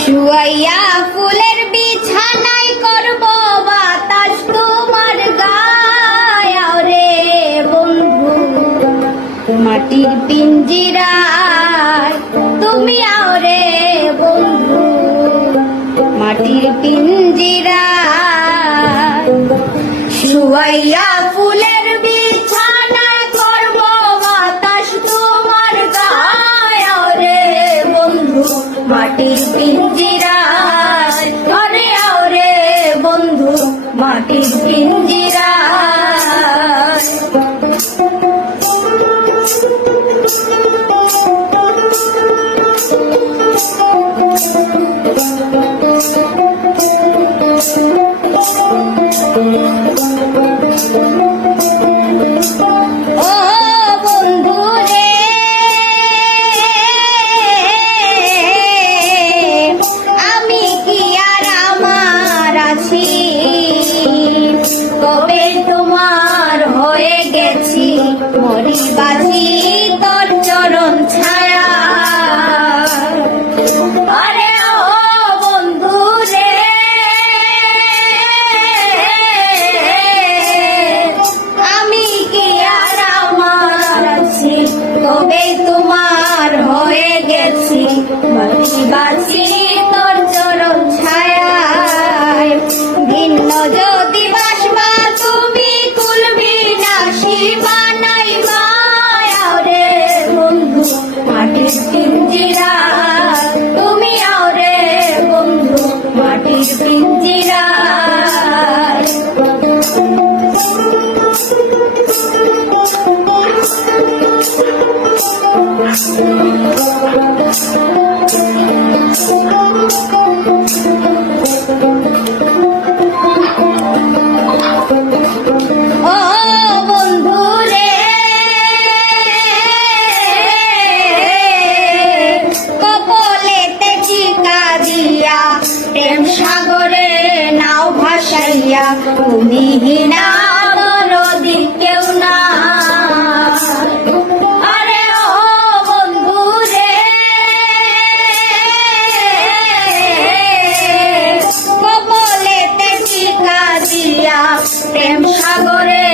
শুয়াইয়া ফুলের বিছানায় করব বাতাস তোমার গায়ে রে বন্ধু, মাটির পিঞ্জিরায় তুমি আও রে বন্ধু, মাটির পিঞ্জিরায়। শুয়াইয়া ফুলের বিছানায় করব বাতাস তোমার গায়ে রে বন্ধু, মাটির পিঞ্জিরায় ঘরে আও রে বন্ধু, মাটির পিঞ্জিরায়। ও বন্ধু রে, আমি কি আর আমার আছি, কবে তোমার হয়ে গেছি মরি বাজি তোর চরণ ছায়া। আরে ও বন্ধু রে, আমি কি আর আমার আছি, কবে তোমার হয়ে গেছি মরি বাজি তোর চরণ ছায়ায়। ভিন্ন যদি বাসবা তুমি কুলবি না শিবানাই মায়া রে বন্ধু, মাটির পিঞ্জিরায় তুমি আও রে বন্ধু, মাটির পিঞ্জিরায়। ও বন্ধু রে, কপলেতে টিকা দিয়া প্রেম সাগরে নাও ভাসাইয়া, তুমি না দরদি কেউ না। আরে ও বন্ধু রে, কপলেতে টিকা দিয়া প্রেম সাগরে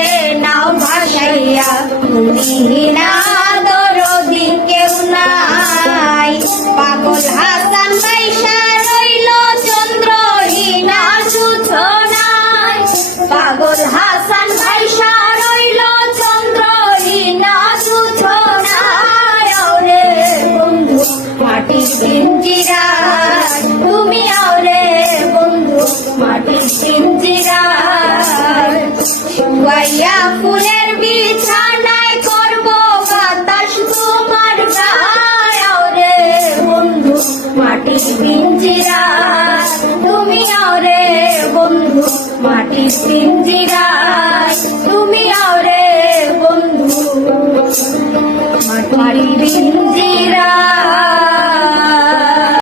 নাও ভাসাইয়া, তুমি না দরদি কেউ নাই। পাগল হাসান বাইশা রইল চন্দ্রহীনা সূচনায়, পাগল হাসান বাইশা রইল চন্দ্রহীনা সূচনায়। আও রে বন্ধু, মাটির পিঞ্জিরায় তুমি আও রে বন্ধু, মাটির পিঞ্জিরায়। শুয়াইয়া ফুলের বিছানায় করব বাতাস তোমার গায়ে আও রে বন্ধু, মাটির পিঞ্জিরায় তুমি আও রে বন্ধু, মাটির পিঞ্জিরায়।